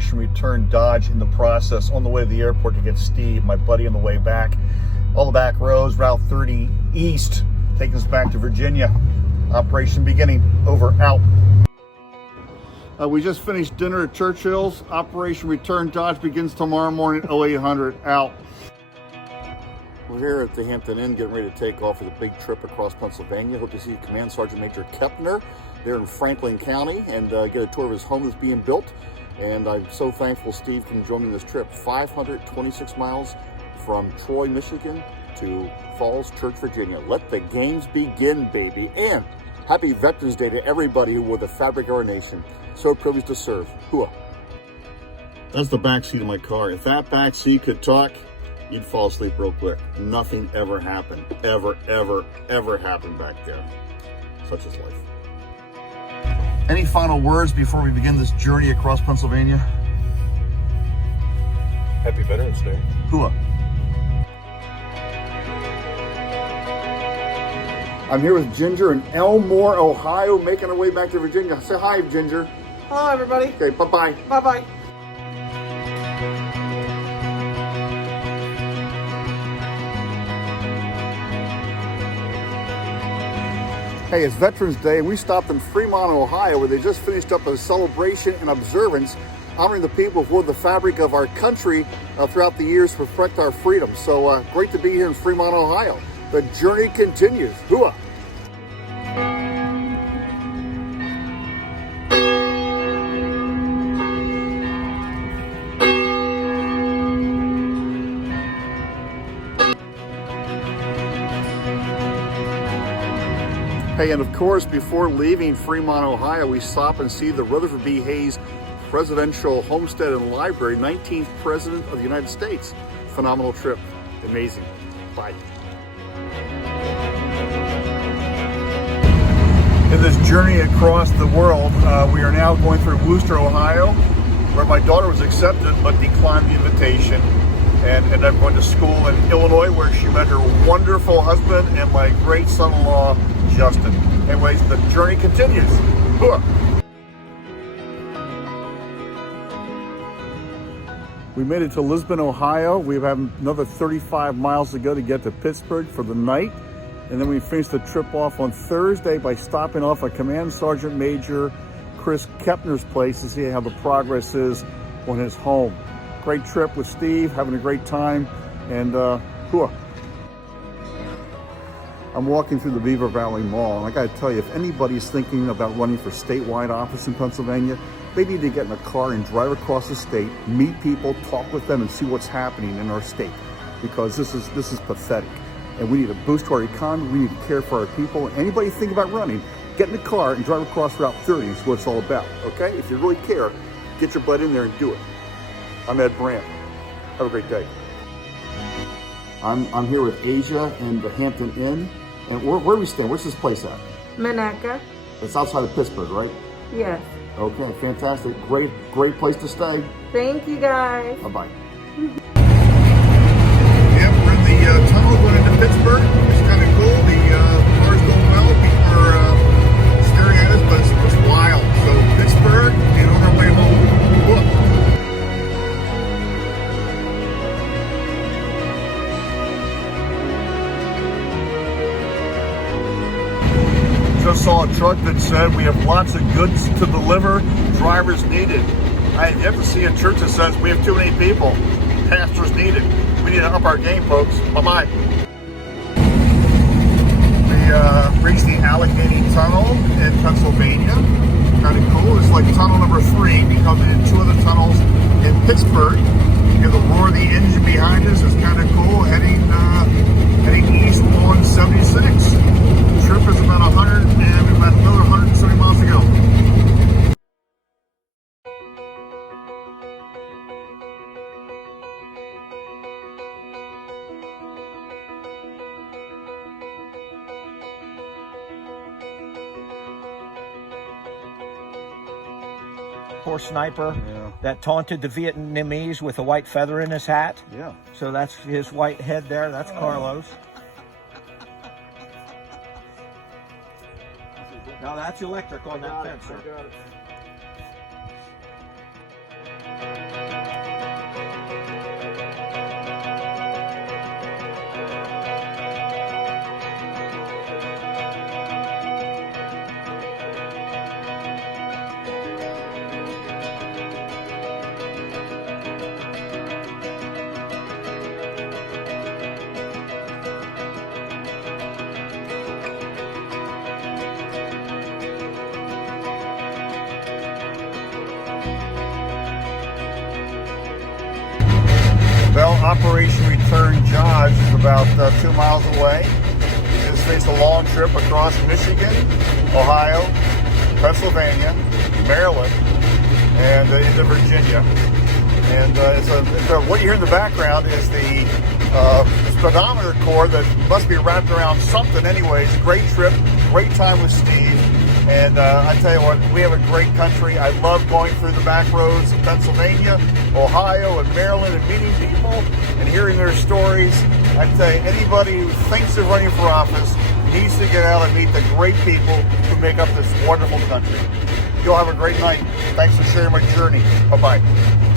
Operation Return Dodge in the process on the way to the airport to get Steve, my buddy, on the way back. All the back roads, Route 30 East, taking us back to Virginia. Operation beginning. Over, out. We just finished dinner at Churchill's. Operation Return Dodge begins tomorrow morning, 0800, out. We're here at the Hampton Inn getting ready to take off for the big trip across Pennsylvania. Hope to see Command Sergeant Major Kepner there in Franklin County and get a tour of his home that's being built. And I'm so thankful Steve can join me on this trip. 526 miles from Troy, Michigan to Falls Church, Virginia. Let the games begin, baby. And happy Veterans Day to everybody who wore the fabric of our nation. So privileged to serve. Hooah. That's the back seat of my car. If that back seat could talk, you'd fall asleep real quick. Nothing ever happened. Ever happened back there. Such is life. Any final words before we begin this journey across Pennsylvania? Happy Veterans Day. Hooah. I'm here with Ginger in Elmore, Ohio, making our way back to Virginia. Say hi, Ginger. Hello, everybody. Okay, bye-bye. Bye-bye. Hey, it's Veterans Day, and we stopped in Fremont, Ohio, where they just finished up a celebration and observance honoring the people who wore the fabric of our country throughout the years to protect our freedom. So great to be here in Fremont, Ohio. The journey continues. Hooah! Hey, and of course, before leaving Fremont, Ohio, we stop and see the Rutherford B. Hayes Presidential Homestead and Library, 19th President of the United States. Phenomenal trip. Amazing. Bye. In this journey across the world, we are now going through Wooster, Ohio, where my daughter was accepted but declined the invitation and ended up going to school in Illinois, where she met her wonderful husband and my great son-in-law, Justin. Anyways, the journey continues. Hooah. We made it to Lisbon, Ohio. We have another 35 miles to go to get to Pittsburgh for the night. And then we finished the trip off on Thursday by stopping off at Command Sergeant Major Chris Kepner's place to see how the progress is on his home. Great trip with Steve, having a great time, and hooah. I'm walking through the Beaver Valley Mall, and I gotta tell you, if anybody's thinking about running for statewide office in Pennsylvania, they need to get in a car and drive across the state, meet people, talk with them, and see what's happening in our state, because this is pathetic. And we need to boost our economy, we need to care for our people. Anybody think about running, get in the car and drive across Route 30 is what it's all about, okay? If you really care, get your butt in there and do it. I'm Ed Brandt. Have a great day. I'm here with Asia and the Hampton Inn. And where are we staying? Where's this place at? Manaka. It's outside of Pittsburgh, right? Yes. Okay, fantastic. Great place to stay. Thank you, guys. Bye-bye. Yep, we're in the tunnel going into Pittsburgh. It's kind of cool. The car's going well. People are staring at us, but it's wild. So Pittsburgh and on our way home. Look. Just saw a truck that said we have lots of goods to deliver, drivers needed. I have yet to see a church that says we have too many people, pastors needed. We need to up our game, folks. Bye-bye. We reached the Allegheny Tunnel in Pennsylvania. Kind of cool. It's like tunnel number 3 because we did 2 other tunnels in Pittsburgh. You hear the roar of the engine behind us. It's kind of cool. Heading east on 76. Trip is about 100 and about another 170 miles to go. Poor sniper that taunted the Vietnamese with a white feather in his hat. Yeah. So that's his white head there. That's Carlos. Now that's electric on that fence, sir. Well, Operation Return Josh is about 2 miles away. Just faced a long trip across Michigan, Ohio, Pennsylvania, Maryland, and into Virginia. And what you hear in the background is the speedometer cord that must be wrapped around something anyways. Great trip, great time with Steve. And I tell you what, we have a great country. I love going through the back roads of Pennsylvania, Ohio, and Maryland and meeting people and hearing their stories. I tell you, anybody who thinks of running for office needs to get out and meet the great people who make up this wonderful country. You'll have a great night. Thanks for sharing my journey. Bye-bye.